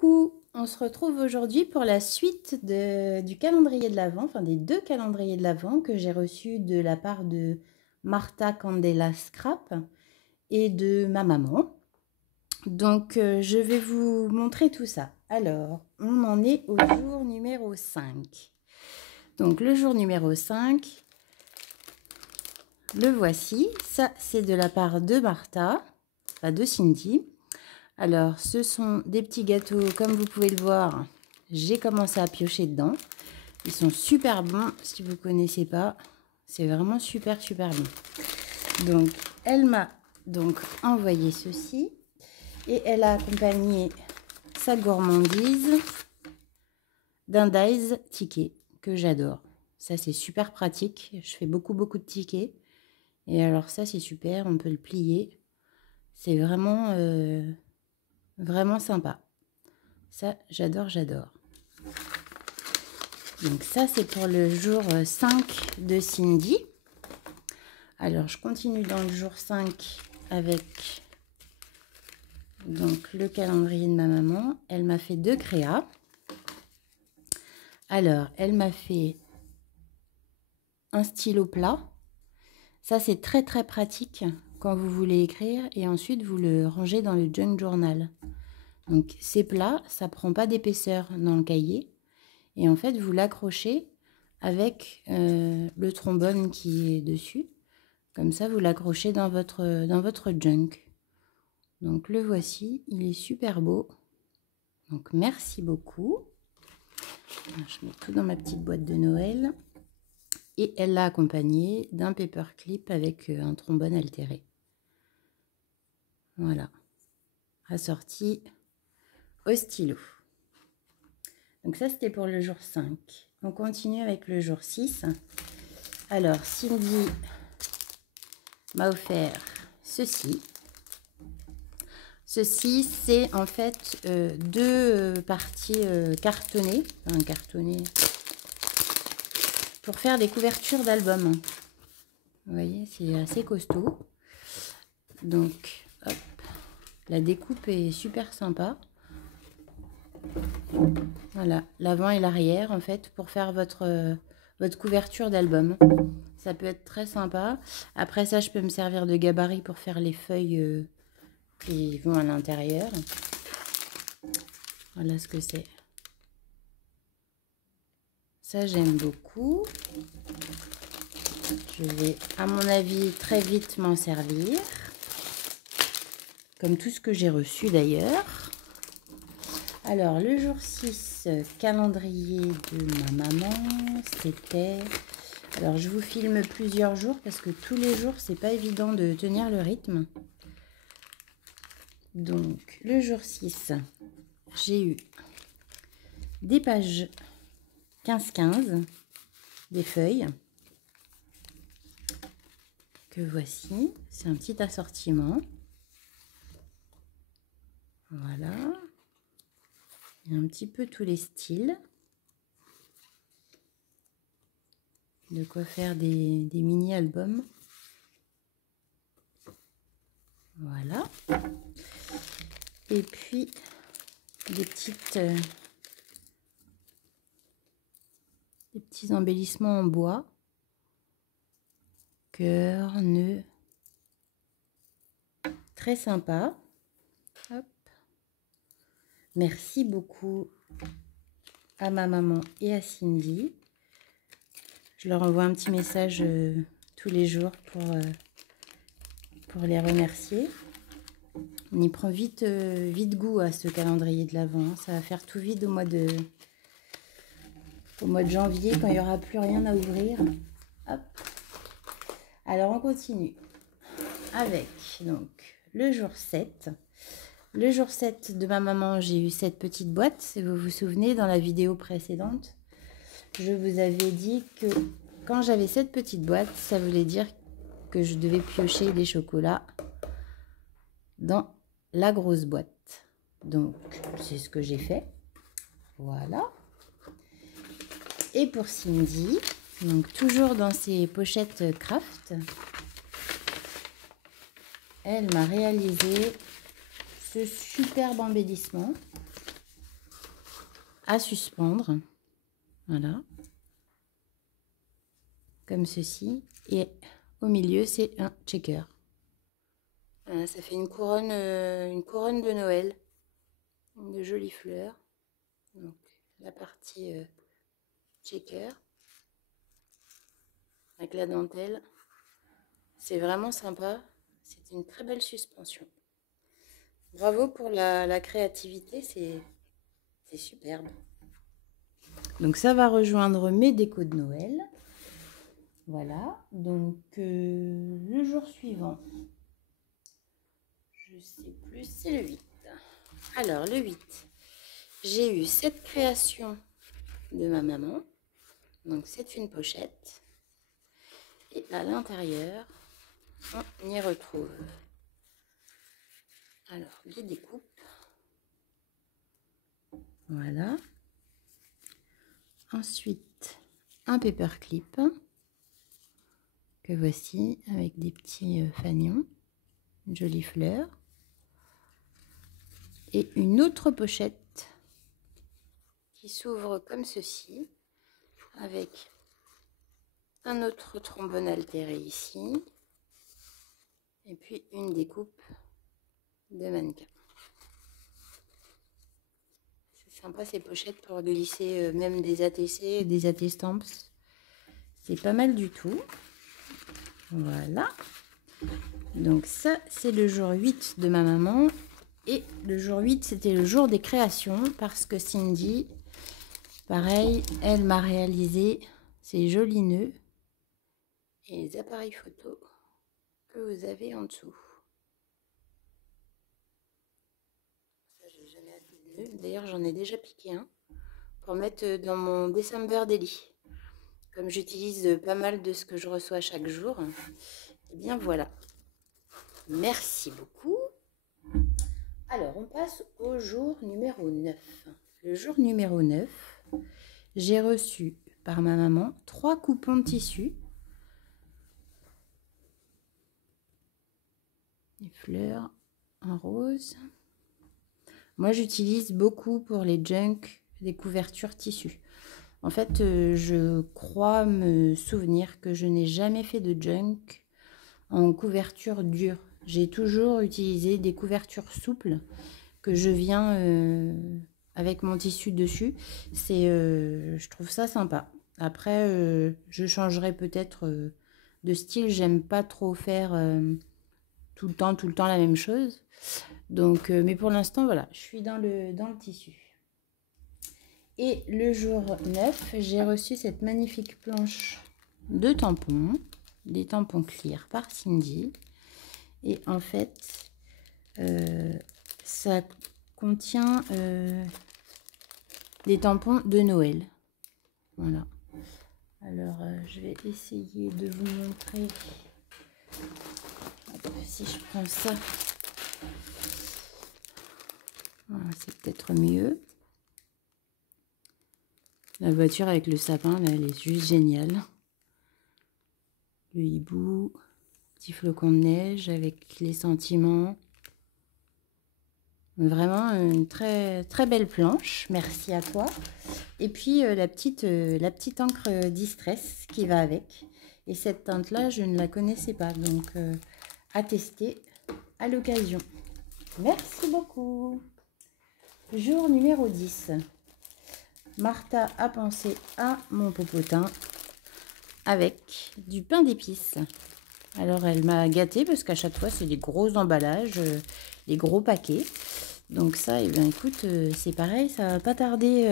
Coucou, on se retrouve aujourd'hui pour la suite du calendrier de l'Avent, enfin des 2 calendriers de l'Avent que j'ai reçus de la part de Martha Candela Scrap et de ma maman. Donc je vais vous montrer tout ça. Alors, on en est au jour numéro 5. Donc le jour numéro 5, le voici. Ça, c'est de la part de Martha, enfin de Cindy. Alors, ce sont des petits gâteaux, comme vous pouvez le voir, j'ai commencé à piocher dedans. Ils sont super bons, si vous ne connaissez pas, c'est vraiment super bon. Donc, elle m'a donc envoyé ceci et elle a accompagné sa gourmandise d'un Days ticket que j'adore. Ça, c'est super pratique, je fais beaucoup de tickets. Et alors ça, c'est super, on peut le plier. C'est vraiment... vraiment sympa. Ça, j'adore. Donc ça, c'est pour le jour 5 de Cindy. Alors, je continue dans le jour 5 avec donc le calendrier de ma maman. Elle m'a fait 2 créas. Alors, elle m'a fait un stylo plat. Ça, c'est très pratique quand vous voulez écrire et ensuite vous le rangez dans le junk journal. Donc, c'est plat, ça prend pas d'épaisseur dans le cahier. Et en fait, vous l'accrochez avec le trombone qui est dessus. Comme ça, vous l'accrochez dans votre junk. Donc, le voici. Il est super beau. Donc, merci beaucoup. Je mets tout dans ma petite boîte de Noël. Et elle l'a accompagné d'un paperclip avec un trombone altéré. Voilà. Assorti au stylo. Donc, ça, c'était pour le jour 5. On continue avec le jour 6. Alors, Cindy m'a offert ceci. Ceci, c'est en fait 2 parties cartonnées. Enfin, cartonnées. Pour faire des couvertures d'albums. Vous voyez, c'est assez costaud. Donc, hop. La découpe est super sympa. Voilà, l'avant et l'arrière, en fait, pour faire votre couverture d'album. Ça peut être très sympa. Après ça, je peux me servir de gabarit pour faire les feuilles qui vont à l'intérieur. Voilà ce que c'est. Ça, j'aime beaucoup. Je vais, à mon avis, très vite m'en servir. Comme tout ce que j'ai reçu d'ailleurs. Alors, le jour 6, calendrier de ma maman, c'était... Alors, je vous filme plusieurs jours parce que tous les jours, c'est pas évident de tenir le rythme. Donc, le jour 6, j'ai eu des pages 15-15, des feuilles, que voici. C'est un petit assortiment. Voilà. Il y a un petit peu tous les styles. De quoi faire des mini-albums. Voilà. Et puis, des petits embellissements en bois. Cœur, nœud. Très sympa. Hop. Merci beaucoup à ma maman et à Cindy. Je leur envoie un petit message tous les jours pour les remercier. On y prend vite goût à ce calendrier de l'Avent. Ça va faire tout vide au mois de janvier quand il n'y aura plus rien à ouvrir. Hop. Alors on continue avec donc le jour 7. Le jour 7 de ma maman, j'ai eu cette petite boîte. Si vous vous souvenez, dans la vidéo précédente, je vous avais dit que quand j'avais cette petite boîte, ça voulait dire que je devais piocher des chocolats dans la grosse boîte. Donc, c'est ce que j'ai fait. Voilà. Et pour Cindy, donc toujours dans ses pochettes craft, elle m'a réalisé ce superbe embellissement. à suspendre. Voilà. Comme ceci. Et au milieu, c'est un checker. Voilà, ça fait une couronne de Noël. De jolies fleurs. Donc, la partie checker. Avec la dentelle. C'est vraiment sympa. C'est une très belle suspension. Bravo pour la créativité, c'est superbe. Donc ça va rejoindre mes décos de Noël. Voilà, donc le jour suivant, je sais plus, c'est le 8. Alors le 8, j'ai eu cette création de ma maman. Donc c'est une pochette. Et à l'intérieur, on y retrouve alors les découpes. Voilà. Ensuite, un paperclip que voici avec des petits fanions, une jolie fleur. Et une autre pochette qui s'ouvre comme ceci avec un autre trombone altéré ici et puis une découpe de mannequin. C'est sympa ces pochettes pour glisser même des ATC, des AT Stamps. C'est pas mal du tout. Voilà. Donc ça, c'est le jour 8 de ma maman. Et le jour 8, c'était le jour des créations parce que Cindy, pareil, elle m'a réalisé ces jolis nœuds et les appareils photo que vous avez en dessous. Ça, j'ai jamais assez de nœuds. D'ailleurs, j'en ai déjà piqué un pour mettre dans mon December Daily. Comme j'utilise pas mal de ce que je reçois chaque jour, et bien voilà. Merci beaucoup. Alors, on passe au jour numéro 9. Le jour numéro 9, j'ai reçu par ma maman 3 coupons de tissu. Des fleurs en rose. Moi, j'utilise beaucoup pour les junk des couvertures tissu. En fait, je crois me souvenir que je n'ai jamais fait de junk en couverture dure. J'ai toujours utilisé des couvertures souples que je viens avec mon tissu dessus. Je trouve ça sympa. Après, je changerai peut-être de style. J'aime pas trop faire tout le temps la même chose. Donc, mais pour l'instant, voilà, je suis dans le tissu. Et le jour 9, j'ai reçu cette magnifique planche de tampons, des tampons clear par Cindy. Et en fait, ça contient des tampons de Noël. Voilà. Alors, je vais essayer de vous montrer. Si je prends ça, voilà, c'est peut-être mieux. La voiture avec le sapin, là, elle est juste géniale. Le hibou, petit flocon de neige avec les sentiments. Vraiment une très belle planche. Merci à toi. Et puis la petite encre Distress qui va avec. Et cette teinte là, je ne la connaissais pas. Donc à tester à l'occasion. Merci beaucoup. Jour numéro 10. Martha a pensé à mon popotin avec du pain d'épices. Alors elle m'a gâtée parce qu'à chaque fois c'est des gros emballages, des gros paquets. Donc ça, eh bien écoute, c'est pareil, ça va pas tarder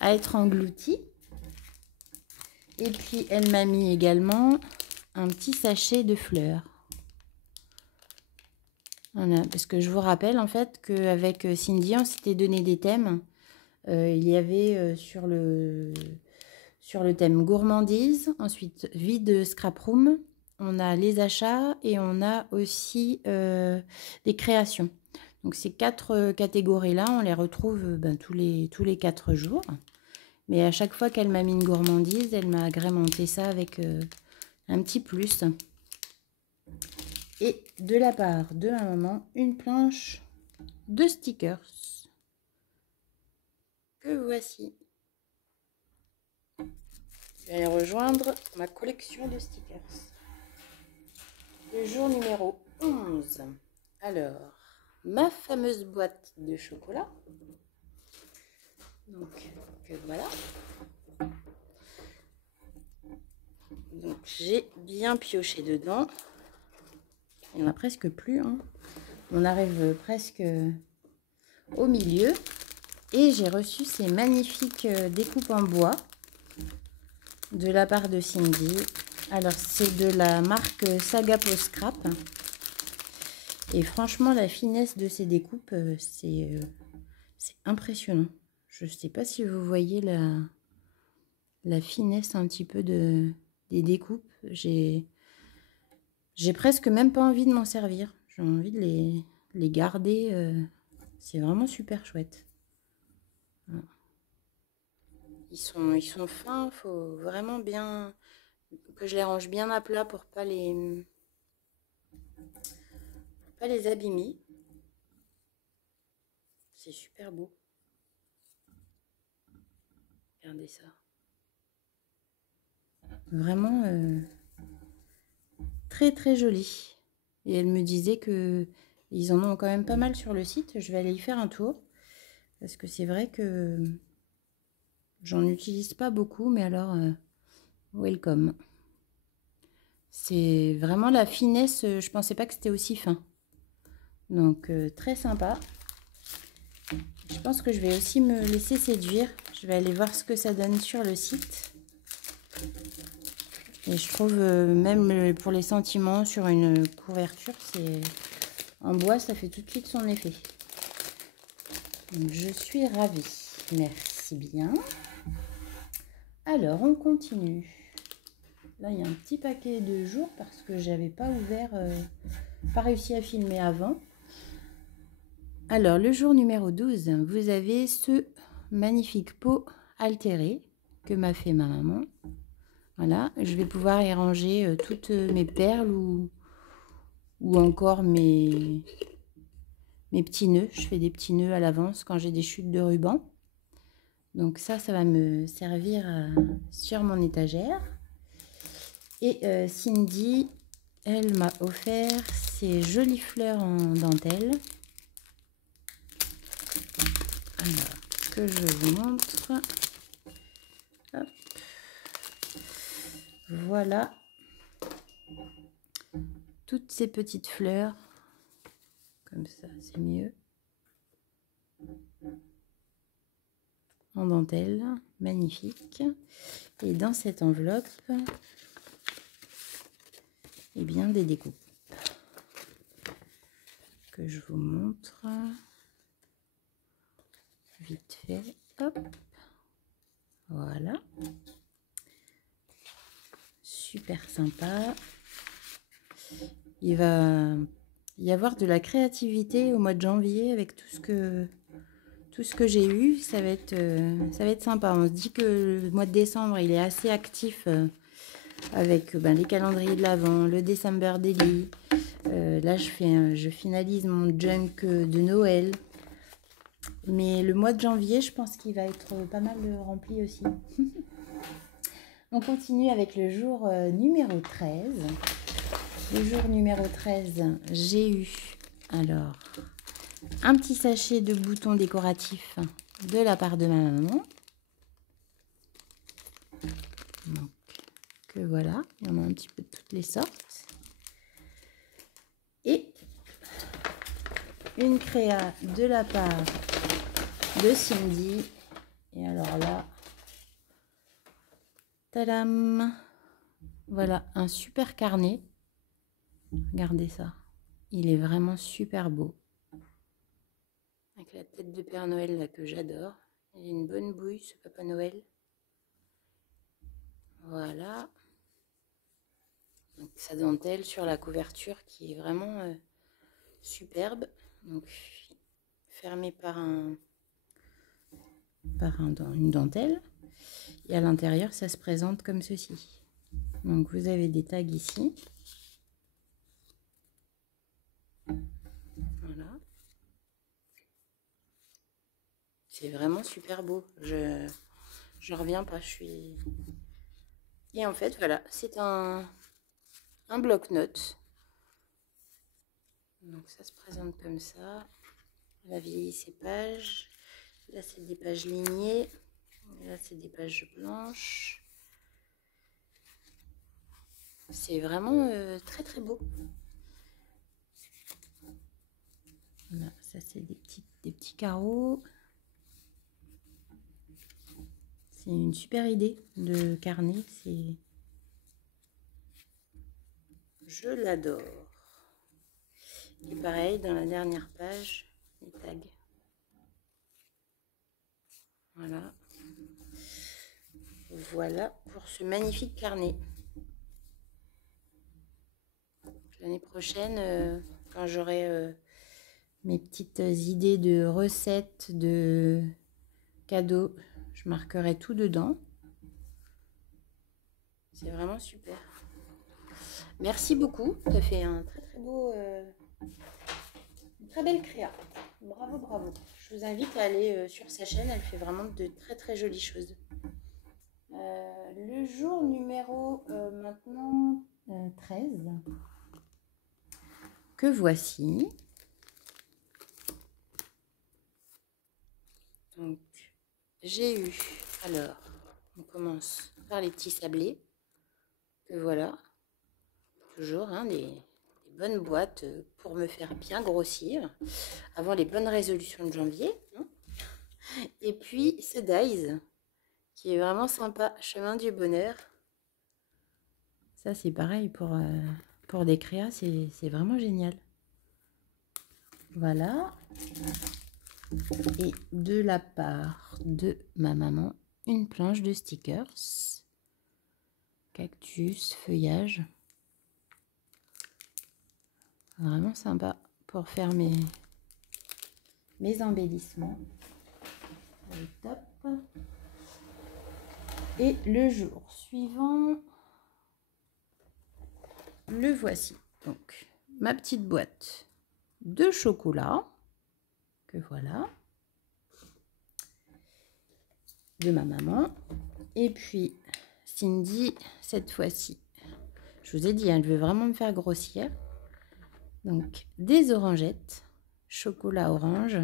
à être englouti. Et puis elle m'a mis également un petit sachet de fleurs. Voilà, parce que je vous rappelle en fait qu'avec Cindy, on s'était donné des thèmes. Il y avait sur le thème gourmandise, ensuite vide scrap room, on a les achats et on a aussi des créations. Donc ces 4 catégories-là, on les retrouve tous les 4 jours. Mais à chaque fois qu'elle m'a mis une gourmandise, elle m'a agrémenté ça avec un petit plus. Et de la part de ma maman, une planche de stickers. que voici. Je vais aller rejoindre ma collection de stickers. Le jour numéro 11. Alors, ma fameuse boîte de chocolat. Donc, que voilà. Donc, j'ai bien pioché dedans. Il n'y en a presque plus, hein. On arrive presque au milieu. Et j'ai reçu ces magnifiques découpes en bois de la part de Cindy. Alors, c'est de la marque Sagapo Scrap. Et franchement, la finesse de ces découpes, c'est impressionnant. Je ne sais pas si vous voyez la finesse un petit peu des découpes. J'ai presque même pas envie de m'en servir. J'ai envie de les garder. C'est vraiment super chouette. Voilà. Ils sont fins. Il faut vraiment bien que je les range bien à plat pour pas les abîmer. C'est super beau. Regardez ça. Vraiment très très joli. Et elle me disait que ils en ont quand même pas mal sur le site. Je vais aller y faire un tour. Parce que c'est vrai que j'en utilise pas beaucoup. Mais alors, welcome. C'est vraiment la finesse. Je pensais pas que c'était aussi fin. Donc, très sympa. Je pense que je vais aussi me laisser séduire. Je vais aller voir ce que ça donne sur le site. Et je trouve même pour les sentiments sur une couverture, c'est en bois, ça fait tout de suite son effet. Donc, je suis ravie. Merci bien. Alors, on continue. Là, il y a un petit paquet de jours parce que j'avais pas ouvert, pas réussi à filmer avant. Alors, le jour numéro 12, vous avez ce magnifique pot altéré que m'a fait ma maman. Voilà, je vais pouvoir y ranger toutes mes perles ou encore mes petits nœuds. Je fais des petits nœuds à l'avance quand j'ai des chutes de ruban. Donc ça va me servir sur mon étagère. Et Cindy, elle m'a offert ces jolies fleurs en dentelle. Alors, que je vous montre. Hop. Voilà. Toutes ces petites fleurs. Comme ça, c'est mieux. En dentelle, magnifique. Et dans cette enveloppe, eh bien des découpes que je vous montre vite fait. Hop, voilà, super sympa. Il va y avoir de la créativité au mois de janvier avec tout ce que j'ai eu. Ça va être sympa. On se dit que le mois de décembre il est assez actif avec les calendriers de l'Avent, le December Daily. Là je finalise mon junk de Noël. Mais le mois de janvier, je pense qu'il va être pas mal rempli aussi. On continue avec le jour numéro 13. Le jour numéro 13, j'ai eu alors un petit sachet de boutons décoratifs de la part de ma maman. Donc, que voilà, il y en a un petit peu de toutes les sortes. Et une créa de la part de Cindy. Et alors là, tadam! Voilà, un super carnet. Regardez ça. Il est vraiment super beau. Avec la tête de Père Noël là que j'adore. Il a une bonne bouille ce Papa Noël. Voilà. Donc sa dentelle sur la couverture qui est vraiment superbe. Donc fermée par une dentelle. Et à l'intérieur, ça se présente comme ceci. Donc vous avez des tags ici. Voilà. C'est vraiment super beau. Je reviens pas, je suis... Et en fait, voilà, c'est un bloc-notes. Donc ça se présente comme ça. Elle a vieilli ses pages. Là, c'est des pages lignées. Là, c'est des pages blanches. C'est vraiment très très beau. Voilà, ça c'est des petits carreaux. C'est une super idée de carnet. Je l'adore. Et pareil, dans la dernière page, les tags. Voilà. Voilà pour ce magnifique carnet. L'année prochaine, quand j'aurai mes petites idées de recettes, de cadeaux, je marquerai tout dedans. C'est vraiment super. Merci beaucoup. Tu as fait un très très beau, une très belle créa. Bravo, bravo. Je vous invite à aller sur sa chaîne. Elle fait vraiment de très très jolies choses. Le jour numéro maintenant 13 que voici. Donc j'ai eu, alors on commence par les petits sablés, que voilà, toujours hein, des bonnes boîtes pour me faire bien grossir avant les bonnes résolutions de janvier. Hein. Et puis ce Dies qui est vraiment sympa, chemin du bonheur. Ça c'est pareil pour des créas, c'est vraiment génial. Voilà. Et de la part de ma maman, une planche de stickers. Cactus, feuillage. Vraiment sympa pour faire mes embellissements. Elle est top. Et le jour suivant, le voici. Donc, ma petite boîte de chocolat, que voilà, de ma maman. Et puis, Cindy, cette fois-ci, je vous ai dit, elle veut vraiment me faire grossir. Donc, des orangettes, chocolat orange.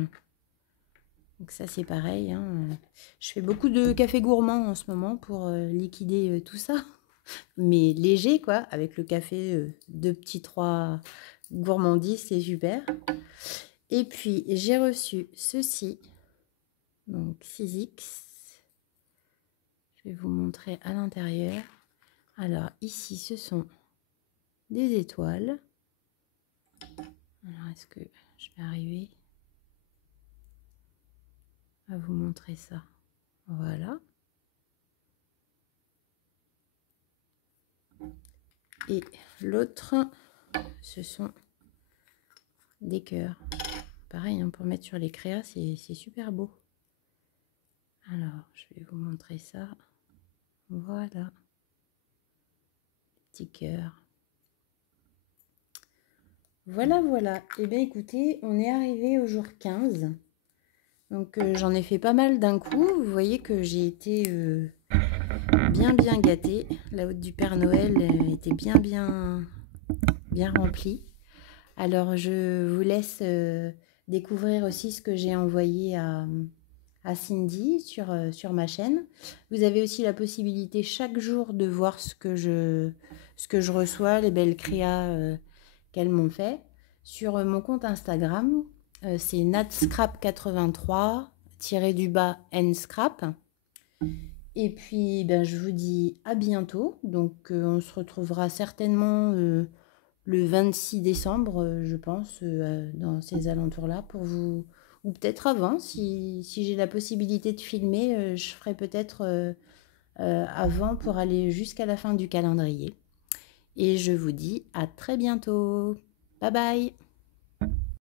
Donc ça, c'est pareil. Hein. Je fais beaucoup de café gourmand en ce moment pour liquider tout ça. Mais léger, quoi. Avec le café de petits 3 gourmandises, c'est super. Et puis, j'ai reçu ceci. Donc, 6X. Je vais vous montrer à l'intérieur. Alors, ici, ce sont des étoiles. Alors, est-ce que je vais arriver à vous montrer ça? Voilà. Et l'autre, ce sont des cœurs. Pareil, hein, pour mettre sur les créas, c'est super beau. Alors, je vais vous montrer ça. Voilà. Petit cœur. Voilà, voilà. Et bien, écoutez, on est arrivé au jour 15. Donc, j'en ai fait pas mal d'un coup. Vous voyez que j'ai été bien gâtée. La haute du Père Noël était bien remplie. Alors, je vous laisse découvrir aussi ce que j'ai envoyé à Cindy sur ma chaîne. Vous avez aussi la possibilité chaque jour de voir ce que je reçois, les belles créas qu'elles m'ont fait. Sur mon compte Instagram, c'est natscrap83-nscrap. Et puis, ben, je vous dis à bientôt. Donc, on se retrouvera certainement le 26 décembre, je pense, dans ces alentours-là, pour vous... Ou peut-être avant, si j'ai la possibilité de filmer, je ferai peut-être avant pour aller jusqu'à la fin du calendrier. Et je vous dis à très bientôt. Bye bye!